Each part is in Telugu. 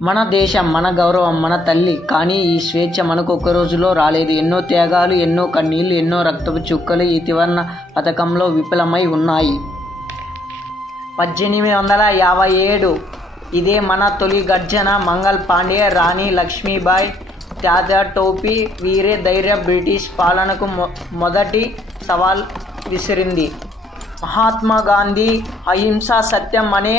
మన దేశం, మన గౌరవం, మన తల్లి. కానీ ఈ స్వేచ్ఛ మనకు ఒక్క రోజులో రాలేదు. ఎన్నో త్యాగాలు, ఎన్నో కన్నీళ్లు, ఎన్నో రక్తపు చుక్కలు ఈ త్రివర్ణ పథకంలో విఫలమై ఉన్నాయి. 1857 ఇదే మన తొలి గర్జన. మంగల్ పాండే, రాణి లక్ష్మీబాయి, తాత్యా టోపీ వీరే ధైర్య బ్రిటిష్ పాలనకు మొదటి సవాల్ విసిరింది. మహాత్మా గాంధీ అహింస సత్యం అనే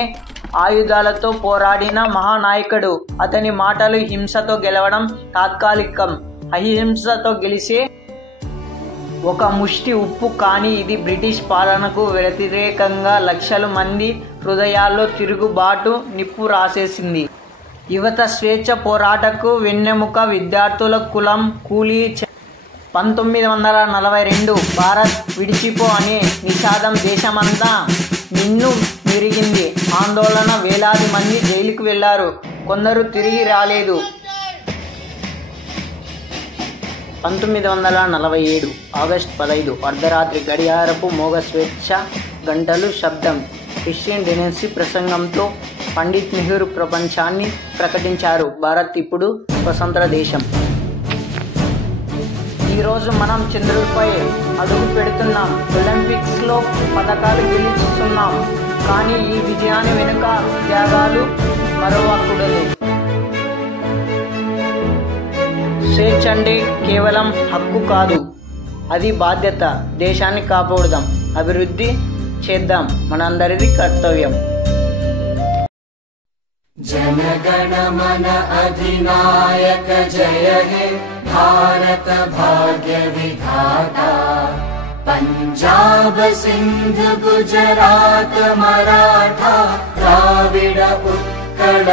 ఆయుధాలతో పోరాడిన మహానాయకుడు. అతని మాటలు హింసతో గెలవడం తాత్కాలికం, అహింసతో గెలిచే ఒక ముష్టి ఉప్పు. కానీ ఇది బ్రిటిష్ పాలనకు వ్యతిరేకంగా లక్షల మంది హృదయాల్లో తిరుగుబాటు నిప్పు రాసేసింది. యువత స్వేచ్ఛ పోరాటకు వెన్నెముక, విద్యార్థుల కులం కూలీ. 1942 భారత్ విడిచిపో అనే నిషాదం దేశమంతా నిన్ను మిరిగింది. ఆందోళన, వేలాది మంది జైలుకు వెళ్లారు, కొందరు తిరిగి రాలేదు. 1947 ఆగస్టు 15 అర్ధరాత్రి గడియారపు మోగ స్వేచ్ఛ గంటలు శబ్దం. క్రిస్టియన్ డెనెన్సీ ప్రసంగంతో పండిత్ నెహ్రూ ప్రపంచాన్ని ప్రకటించారు, భారత్ ఇప్పుడు స్వతంత్ర దేశం. ఈరోజు మనం చంద్రుడిపై అడుగు పెడుతున్నాం, ఒలింపిక్స్లో పథకాలు గెలుస్తున్నాం. కానీ ఈ విజయాన్ని వెనుక త్యాగాలు మరవకూడదు. స్వేచ్ఛ అంటే కేవలం హక్కు కాదు, అది బాధ్యత. దేశాన్ని కాపాడుదాం, అభివృద్ధి చేద్దాం, మనందరిది కర్తవ్యం. जनगण मन अधिनायक जय हे भारत भाग्य विधाता। पंजाब सिंध गुजरात मराठा द्राविड उत्कल